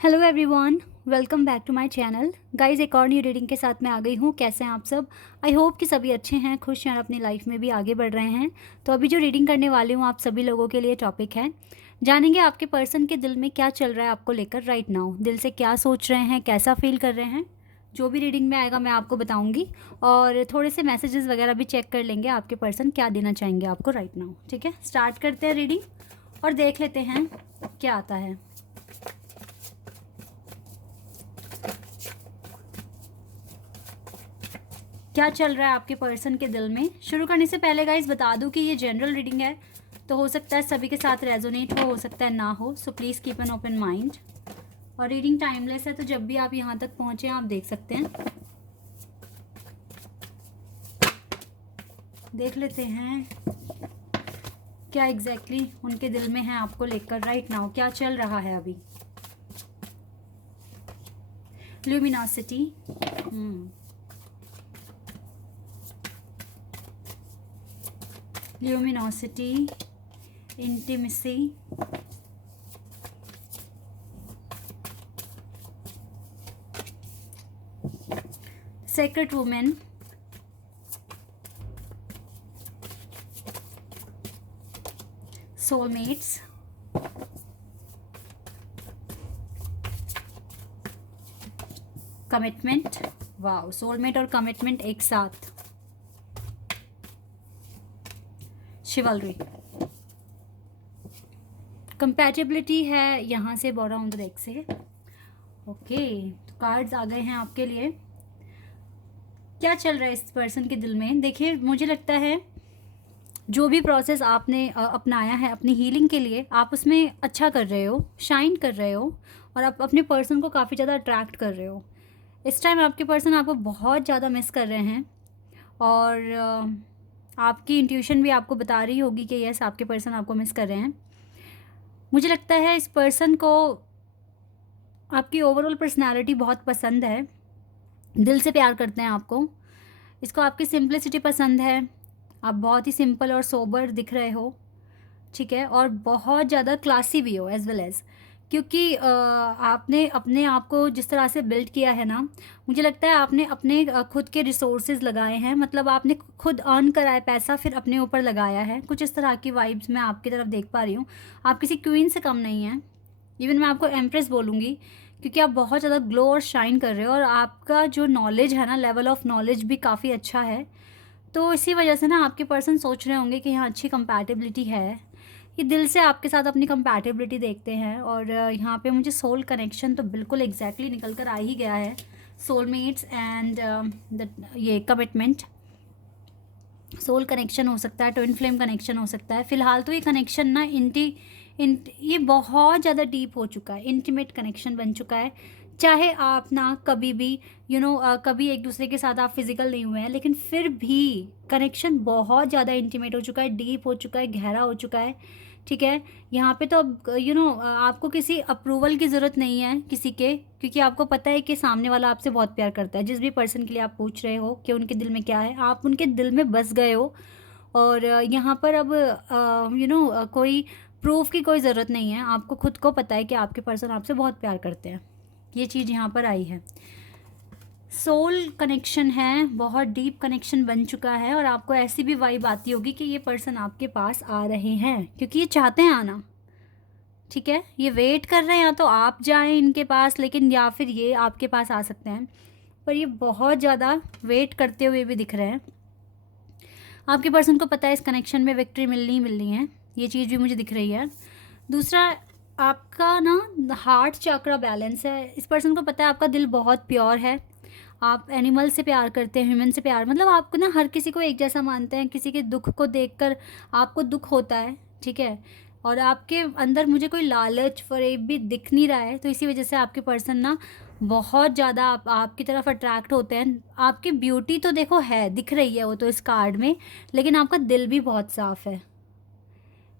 Hello everyone, welcome back to my channel. Guys, एक और new reading के साथ मैं आ गई हूँ। कैसे हैं आप सब? आई होप कि सभी अच्छे हैं, खुश हैं और अपनी लाइफ में भी आगे बढ़ रहे हैं। तो अभी जो रीडिंग करने वाली हूँ आप सभी लोगों के लिए टॉपिक है, जानेंगे आपके पर्सन के दिल में क्या चल रहा है आपको लेकर राइट नाउ। दिल से क्या सोच रहे हैं, कैसा फील कर रहे हैं, जो भी रीडिंग में आएगा मैं आपको बताऊँगी। और थोड़े से मैसेजेस वगैरह भी चेक कर लेंगे आपके पर्सन क्या देना चाहेंगे आपको राइट नाउ। ठीक है, स्टार्ट करते हैं रीडिंग और देख लेते हैं क्या आता है। क्या चल रहा है आपके पर्सन के दिल में। शुरू करने से पहले गाइस बता दूं कि ये जनरल रीडिंग है, तो हो सकता है सभी के साथ रेजोनेट हो सकता है ना हो। So please keep an open mind. और रीडिंग टाइमलेस है, तो जब भी आप यहाँ तक पहुँचे आप देख सकते हैं। देख लेते हैं क्या एग्जैक्टली उनके दिल में है आपको लेकर राइट नाउ, क्या चल रहा है अभी। Luminosity, luminosity, intimacy, sacred woman, soulmates, commitment. Wow, soulmate और कमिटमेंट एक साथ। शिवलरी, कंपैटिबिलिटी है यहाँ से बॉर्डर ऑन द डेक से। ओके, तो कार्ड्स आ गए हैं आपके लिए। क्या चल रहा है इस पर्सन के दिल में। देखिए, मुझे लगता है जो भी प्रोसेस आपने अपनाया है अपनी हीलिंग के लिए, आप उसमें अच्छा कर रहे हो, शाइन कर रहे हो और आप अपने पर्सन को काफ़ी ज़्यादा अट्रैक्ट कर रहे हो। इस टाइम आपके पर्सन आपको बहुत ज़्यादा मिस कर रहे हैं और आपकी इंट्यूशन भी आपको बता रही होगी कि यस, आपके पर्सन आपको मिस कर रहे हैं। मुझे लगता है इस पर्सन को आपकी ओवरऑल पर्सनालिटी बहुत पसंद है, दिल से प्यार करते हैं आपको। इसको आपकी सिंप्लिसिटी पसंद है, आप बहुत ही सिंपल और सोबर दिख रहे हो, ठीक है, और बहुत ज़्यादा क्लासी भी हो एज वेल एज़, क्योंकि आपने अपने आप को जिस तरह से बिल्ड किया है ना, मुझे लगता है आपने अपने खुद के रिसोर्सेज लगाए हैं, मतलब आपने खुद अर्न करा है पैसा फिर अपने ऊपर लगाया है। कुछ इस तरह की वाइब्स मैं आपकी तरफ देख पा रही हूँ। आप किसी क्वीन से कम नहीं हैं, इवन मैं आपको एम्प्रेस बोलूँगी, क्योंकि आप बहुत ज़्यादा ग्लो और शाइन कर रहे हो और आपका जो नॉलेज है ना, लेवल ऑफ नॉलेज भी काफ़ी अच्छा है। तो इसी वजह से ना आपके पर्सन सोच रहे होंगे कि यहाँ अच्छी कंपैटिबिलिटी है, ये दिल से आपके साथ अपनी कंपैटिबिलिटी देखते हैं। और यहाँ पे मुझे सोल कनेक्शन तो बिल्कुल एग्जैक्टली निकल कर आ ही गया है। सोलमेट्स एंड ये कमिटमेंट, सोल कनेक्शन हो सकता है, ट्विन फ्लेम कनेक्शन हो सकता है। फिलहाल तो ये कनेक्शन ना ये बहुत ज़्यादा डीप हो चुका है, इंटीमेट कनेक्शन बन चुका है। चाहे आप ना कभी भी कभी एक दूसरे के साथ आप फिजिकल नहीं हुए हैं, लेकिन फिर भी कनेक्शन बहुत ज़्यादा इंटीमेट हो चुका है, डीप हो चुका है, गहरा हो चुका है। ठीक है, यहाँ पे तो अब आपको किसी अप्रूवल की ज़रूरत नहीं है किसी के, क्योंकि आपको पता है कि सामने वाला आपसे बहुत प्यार करता है। जिस भी पर्सन के लिए आप पूछ रहे हो कि उनके दिल में क्या है, आप उनके दिल में बस गए हो। और यहाँ पर अब कोई प्रूफ की कोई ज़रूरत नहीं है, आपको खुद को पता है कि आपके पर्सन आपसे बहुत प्यार करते हैं। ये चीज़ यहाँ पर आई है। सोल कनेक्शन है, बहुत डीप कनेक्शन बन चुका है और आपको ऐसी भी वाइब आती होगी कि ये पर्सन आपके पास आ रहे हैं, क्योंकि ये चाहते हैं आना। ठीक है, ये वेट कर रहे हैं, या तो आप जाएं इनके पास, लेकिन या फिर ये आपके पास आ सकते हैं, पर ये बहुत ज़्यादा वेट करते हुए भी दिख रहे हैं। आपके पर्सन को पता है इस कनेक्शन में विक्ट्री मिलनी ही मिलनी है, ये चीज़ भी मुझे दिख रही है। दूसरा, आपका ना हार्ट चक्रा बैलेंस है। इस पर्सन को पता है आपका दिल बहुत प्योर है, आप एनिमल से प्यार करते हैं, ह्यूमन से प्यार, मतलब आपको ना हर किसी को एक जैसा मानते हैं। किसी के दुख को देखकर आपको दुख होता है, ठीक है, और आपके अंदर मुझे कोई लालच फरेब भी दिख नहीं रहा है। तो इसी वजह से आपके पर्सन ना बहुत ज़्यादा आपकी तरफ अट्रैक्ट होते हैं। आपकी ब्यूटी तो देखो है, दिख रही है वो तो इस कार्ड में, लेकिन आपका दिल भी बहुत साफ़ है।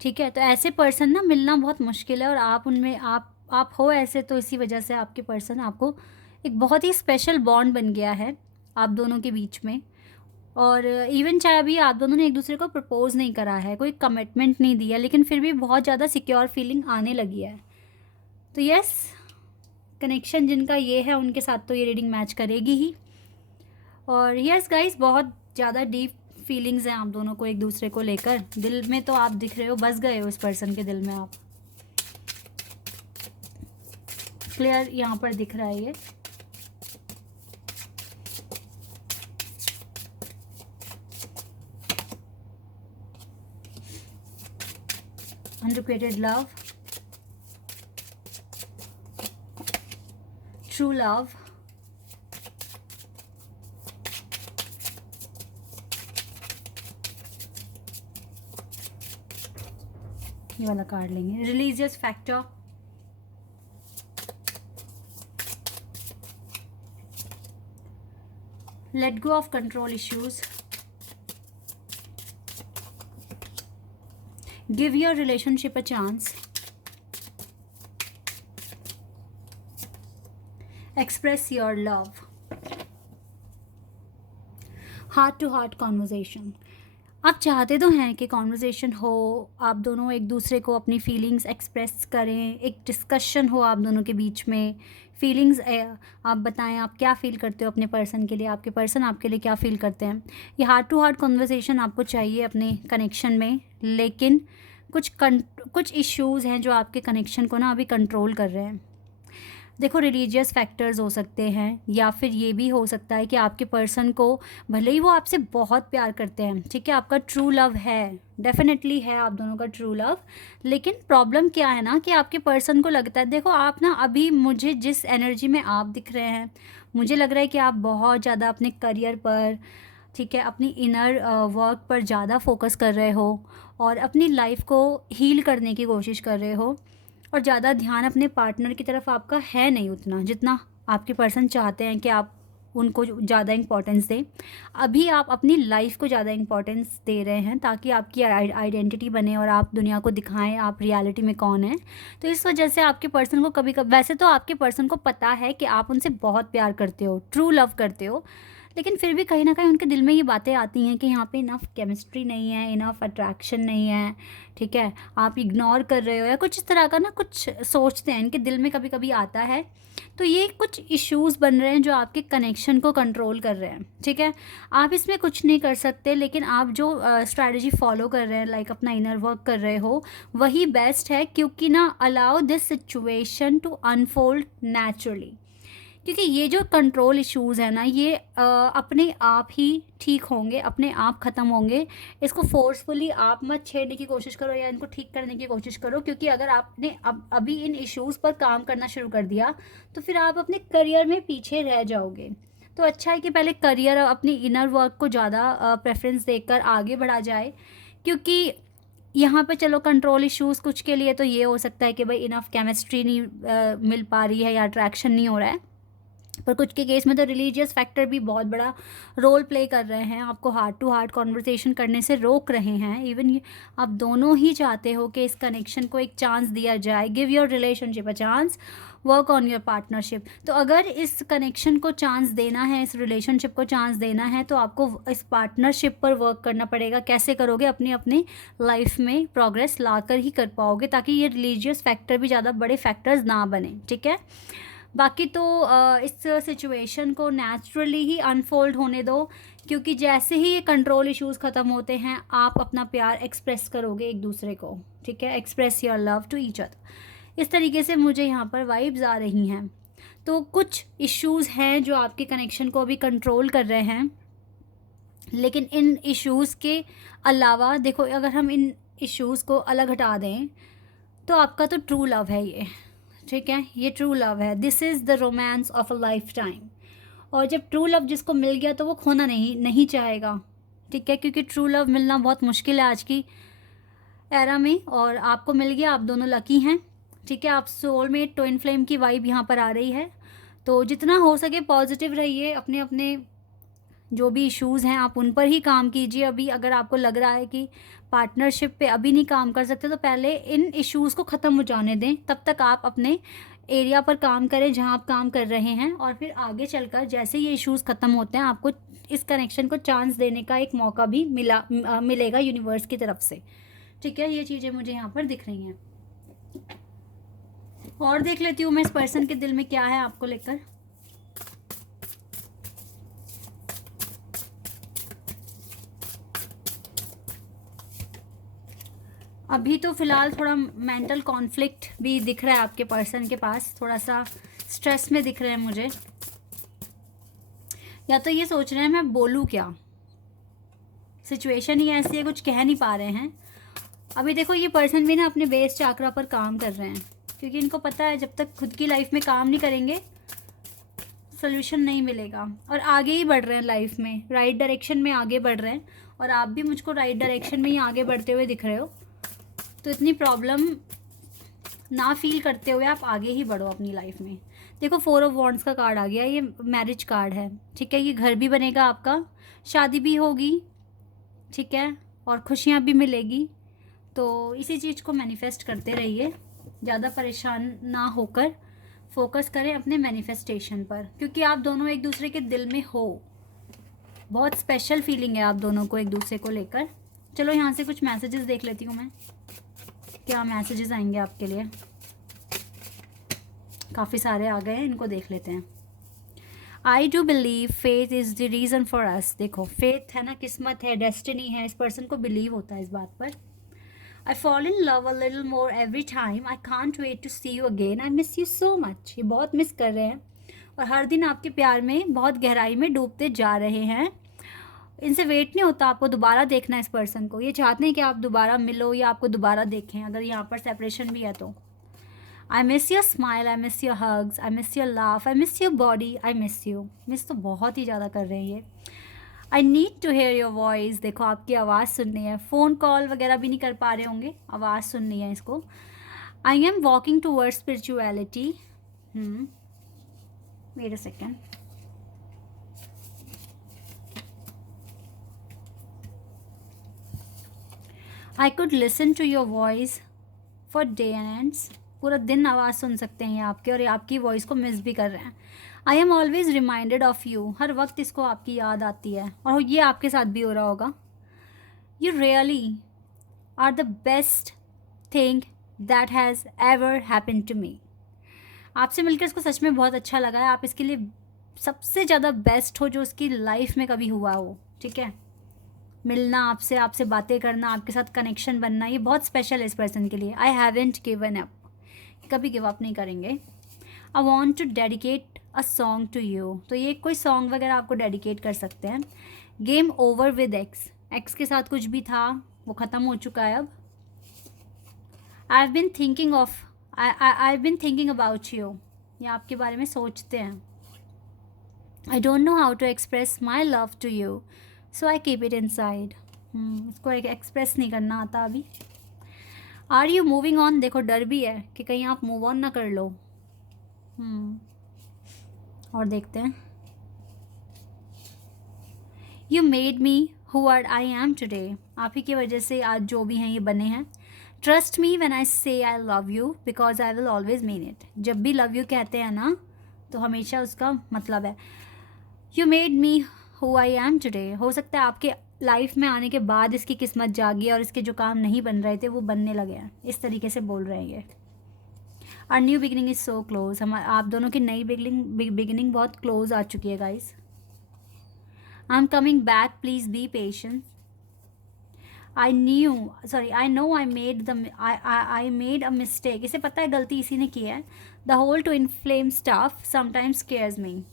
ठीक है, तो ऐसे पर्सन ना मिलना बहुत मुश्किल है और आप उनमें आप हो ऐसे, तो इसी वजह से आपके पर्सन आपको एक बहुत ही स्पेशल बॉन्ड बन गया है आप दोनों के बीच में। और इवन चाहे अभी आप दोनों ने एक दूसरे को प्रपोज नहीं करा है, कोई कमिटमेंट नहीं दिया, लेकिन फिर भी बहुत ज़्यादा सिक्योर फीलिंग आने लगी है। तो यस, कनेक्शन जिनका ये है उनके साथ तो ये रीडिंग मैच करेगी ही। और यस गाइस, बहुत ज़्यादा डीप फीलिंग्स हैं आप दोनों को एक दूसरे को लेकर। दिल में तो आप दिख रहे हो, बस गए हो इस पर्सन के दिल में आप। क्लियर यहाँ पर दिख रहा है ये। Unrequited love, true love, ये वाला कार्ड लेंगे। Religious factor, let go of control issues, give your relationship a chance, express your love, heart to heart conversation. आप चाहते तो हैं कि कॉन्वर्जेशन हो, आप दोनों एक दूसरे को अपनी फीलिंग्स एक्सप्रेस करें, एक डिस्कशन हो आप दोनों के बीच में। फीलिंग्स आप बताएं आप क्या फ़ील करते हो अपने पर्सन के लिए, आपके पर्सन आपके लिए क्या फ़ील करते हैं। ये हार्ट टू हार्ट कॉन्वर्जेशन आपको चाहिए अपने कनेक्शन में। लेकिन कुछ इश्यूज़ हैं जो आपके कनेक्शन को ना अभी कंट्रोल कर रहे हैं। देखो, रिलीजियस फैक्टर्स हो सकते हैं, या फिर ये भी हो सकता है कि आपके पर्सन को, भले ही वो आपसे बहुत प्यार करते हैं, ठीक है, आपका ट्रू लव है, डेफिनेटली है आप दोनों का ट्रू लव। लेकिन प्रॉब्लम क्या है ना कि आपके पर्सन को लगता है, देखो आप ना अभी मुझे जिस एनर्जी में आप दिख रहे हैं, मुझे लग रहा है कि आप बहुत ज़्यादा अपने करियर पर, ठीक है, अपनी इनर वर्क पर ज़्यादा फोकस कर रहे हो और अपनी लाइफ को हील करने की कोशिश कर रहे हो, और ज़्यादा ध्यान अपने पार्टनर की तरफ आपका है नहीं उतना जितना आपके पर्सन चाहते हैं कि आप उनको ज़्यादा इम्पोर्टेंस दें। अभी आप अपनी लाइफ को ज़्यादा इम्पोर्टेंस दे रहे हैं ताकि आपकी आइडेंटिटी बने और आप दुनिया को दिखाएं आप रियलिटी में कौन है। तो इस वजह से आपके पर्सन को कभी कभी, वैसे तो आपके पर्सन को पता है कि आप उनसे बहुत प्यार करते हो, ट्रू लव करते हो, लेकिन फिर भी कहीं ना कहीं उनके दिल में ये बातें आती हैं कि यहाँ पे इनफ केमिस्ट्री नहीं है, इनफ अट्रैक्शन नहीं है, ठीक है, आप इग्नोर कर रहे हो, या कुछ इस तरह का ना कुछ सोचते हैं, इनके दिल में कभी कभी आता है। तो ये कुछ इश्यूज़ बन रहे हैं जो आपके कनेक्शन को कंट्रोल कर रहे हैं, ठीक है। आप इसमें कुछ नहीं कर सकते, लेकिन आप जो स्ट्रैटेजी फॉलो कर रहे हैं, लाइक अपना इनर वर्क कर रहे हो, वही बेस्ट है। क्योंकि ना allow this situation to unfold naturally, क्योंकि ये जो कंट्रोल इश्यूज़ है ना, ये अपने आप ही ठीक होंगे, अपने आप ख़त्म होंगे। इसको फोर्सफुली आप मत छेड़ने की कोशिश करो या इनको ठीक करने की कोशिश करो, क्योंकि अगर आपने अभी इन इश्यूज़ पर काम करना शुरू कर दिया तो फिर आप अपने करियर में पीछे रह जाओगे। तो अच्छा है कि पहले करियर, अपनी इनर वर्क को ज़्यादा प्रेफरेंस देकर आगे बढ़ा जाए। क्योंकि यहाँ पे चलो कंट्रोल इश्यूज़ कुछ के लिए तो ये हो सकता है कि भाई इनफ केमिस्ट्री नहीं मिल पा रही है या अट्रैक्शन नहीं हो रहा है, पर कुछ के केस में तो रिलीजियस फैक्टर भी बहुत बड़ा रोल प्ले कर रहे हैं, आपको हार्ट टू हार्ट कॉन्वर्सेशन करने से रोक रहे हैं। इवन आप दोनों ही चाहते हो कि इस कनेक्शन को एक चांस दिया जाए। Give your relationship a chance, work on your partnership. तो अगर इस कनेक्शन को चांस देना है, इस रिलेशनशिप को चांस देना है, तो आपको इस पार्टनरशिप पर वर्क करना पड़ेगा। कैसे करोगे? अपनी अपनी लाइफ में प्रोग्रेस ला कर ही कर पाओगे, ताकि ये रिलीजियस फैक्टर भी ज़्यादा बड़े फैक्टर्स ना बने, ठीक है। बाकी तो इस सिचुएशन को नेचुरली ही अनफोल्ड होने दो, क्योंकि जैसे ही ये कंट्रोल इश्यूज़ ख़त्म होते हैं, आप अपना प्यार एक्सप्रेस करोगे एक दूसरे को, ठीक है। Express your love to each other. इस तरीके से मुझे यहाँ पर वाइब्स आ रही हैं। तो कुछ इश्यूज़ हैं जो आपके कनेक्शन को अभी कंट्रोल कर रहे हैं, लेकिन इन इश्यूज़ के अलावा देखो, अगर हम इन इश्यूज़ को अलग हटा दें तो आपका तो ट्रू लव है ये, ठीक है। ये ट्रू लव है। This is the romance of a life time. और जब ट्रू लव जिसको मिल गया तो वो खोना नहीं चाहेगा, ठीक है, क्योंकि ट्रू लव मिलना बहुत मुश्किल है आज की एरा में, और आपको मिल गया, आप दोनों लकी हैं, ठीक है। आप सोलमेट ट्विन फ्लेम की वाइब यहाँ पर आ रही है। तो जितना हो सके पॉजिटिव रहिए, अपने अपने जो भी इश्यूज़ हैं आप उन पर ही काम कीजिए। अभी अगर आपको लग रहा है कि पार्टनरशिप पे अभी नहीं काम कर सकते, तो पहले इन इश्यूज़ को ख़त्म हो जाने दें। तब तक आप अपने एरिया पर काम करें जहां आप काम कर रहे हैं, और फिर आगे चलकर जैसे ये इश्यूज़ ख़त्म होते हैं, आपको इस कनेक्शन को चांस देने का एक मौका भी मिलेगा यूनिवर्स की तरफ से, ठीक है। ये चीज़ें मुझे यहाँ पर दिख रही हैं। और देख लेती हूँ मैं इस पर्सन के दिल में क्या है आपको लेकर। अभी तो फ़िलहाल थोड़ा मेंटल कॉन्फ्लिक्ट भी दिख रहा है आपके पर्सन के पास, थोड़ा सा स्ट्रेस में दिख रहे हैं मुझे, या तो ये सोच रहे हैं मैं बोलूँ क्या, सिचुएशन ही ऐसी है, कुछ कह नहीं पा रहे हैं। अभी देखो ये पर्सन भी ना अपने बेस चाकरा पर काम कर रहे हैं, क्योंकि इनको पता है जब तक खुद की लाइफ में काम नहीं करेंगे सोल्यूशन नहीं मिलेगा, और आगे ही बढ़ रहे हैं लाइफ में, राइट डायरेक्शन में आगे बढ़ रहे हैं, और आप भी मुझको राइट डायरेक्शन में ही आगे बढ़ते हुए दिख रहे हो। तो इतनी प्रॉब्लम ना फील करते हुए आप आगे ही बढ़ो अपनी लाइफ में। देखो 4 ऑफ वॉन्ड्स का कार्ड आ गया, ये मैरिज कार्ड है, ठीक है। ये घर भी बनेगा आपका, शादी भी होगी, ठीक है, और खुशियाँ भी मिलेगी। तो इसी चीज़ को मैनिफेस्ट करते रहिए, ज़्यादा परेशान ना होकर फोकस करें अपने मैनिफेस्टेशन पर, क्योंकि आप दोनों एक दूसरे के दिल में हो, बहुत स्पेशल फीलिंग है आप दोनों को एक दूसरे को लेकर। चलो यहाँ से कुछ मैसेजेस देख लेती हूँ मैं, क्या मैसेजेस आएंगे आपके लिए। काफ़ी सारे आ गए हैं, इनको देख लेते हैं। I do believe faith is the reason for us. देखो फेथ है ना, किस्मत है, डेस्टिनी है, इस पर्सन को बिलीव होता है इस बात पर। I fall in love a little more every time. I can't wait to see you again. I miss you so much. ये बहुत मिस कर रहे हैं और हर दिन आपके प्यार में बहुत गहराई में डूबते जा रहे हैं। इनसे वेट नहीं होता आपको दोबारा देखना इस पर्सन को, ये चाहते हैं कि आप दोबारा मिलो या आपको दोबारा देखें, अगर यहाँ पर सेपरेशन भी है तो। I miss your smile, I miss your hugs, I miss your laugh, I miss your body, I miss you. Miss तो बहुत ही ज़्यादा कर रहे हैं ये। I need to hear your voice. देखो आपकी आवाज़ सुननी है, फ़ोन कॉल वगैरह भी नहीं कर पा रहे होंगे, आवाज़ सुननी है इसको। I am walking towards spirituality. Wait a second. I could listen to your voice for day and ends. पूरा दिन आवाज़ सुन सकते हैं ये आपके, और ये आपकी वॉइस को मिस भी कर रहे हैं। I am always reminded of you. हर वक्त इसको आपकी याद आती है, और ये आपके साथ भी हो रहा होगा। You really are the best thing that has ever happen to me. आपसे मिलकर इसको सच में बहुत अच्छा लगा है। आप इसके लिए सबसे ज़्यादा बेस्ट हो जो उसकी लाइफ में कभी हुआ हो, ठीक है। मिलना आपसे, आपसे बातें करना, आपके साथ कनेक्शन बनना, ये बहुत स्पेशल है इस पर्सन के लिए। आई हैवेंट गिवन अप, कभी गिव अप नहीं करेंगे। I want to dedicate a song to you. तो ये कोई सॉन्ग वगैरह आपको डेडिकेट कर सकते हैं। Game over with x. X के साथ कुछ भी था वो ख़त्म हो चुका है अब। I have been thinking of I have been thinking about you. ये आपके बारे में सोचते हैं। I don't know how to express my love to you, so I keep it inside. इसको एक्सप्रेस नहीं करना आता अभी। Are you moving on. देखो डर भी है कि कहीं आप मूव ऑन ना कर लो। और देखते हैं। You made me who are I am today. आप ही की वजह से आज जो भी हैं ये बने हैं। ट्रस्ट मी व्हेन आई से I love you because I will always mean it. जब भी लव यू कहते हैं ना तो हमेशा उसका मतलब है। You made me who I am today. हो सकता है आपके लाइफ में आने के बाद इसकी किस्मत जागी और इसके जो काम नहीं बन रहे थे वो बनने लगे हैं, इस तरीके से बोल रहे हैं ये। Our new beginning is so close. आप दोनों की नई बिगिनिंग बहुत क्लोज आ चुकी है guys. I am coming back, please be patient. I know I made a mistake. इसे पता है गलती इसी ने की है। The whole to inflame stuff sometimes scares me.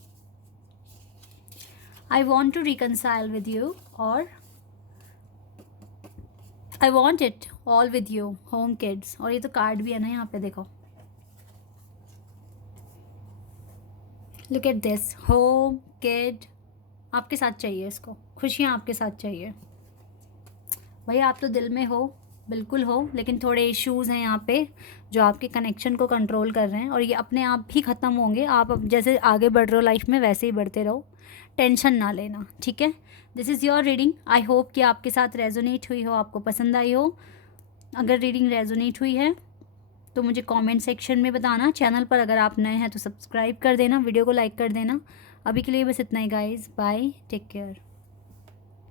I want to reconcile with you, और I want it all with you, home kids. और ये तो कार्ड भी है ना यहाँ पे, देखो look at this, home kid आपके साथ चाहिए इसको, खुशियाँ आपके साथ चाहिए। भाई आप तो दिल में हो, बिल्कुल हो, लेकिन थोड़े इश्यूज़ हैं यहाँ पे जो आपके कनेक्शन को कंट्रोल कर रहे हैं, और ये अपने आप ही ख़त्म होंगे। आप अब जैसे आगे बढ़ रहे हो लाइफ में वैसे ही बढ़ते रहो, टेंशन ना लेना, ठीक है। This is your reading. I hope कि आपके साथ रेजोनेट हुई हो, आपको पसंद आई हो। अगर रीडिंग रेजोनेट हुई है तो मुझे कमेंट सेक्शन में बताना। चैनल पर अगर आप नए हैं तो सब्सक्राइब कर देना, वीडियो को लाइक कर देना। अभी के लिए बस इतना ही गाइस, बाय, टेक केयर।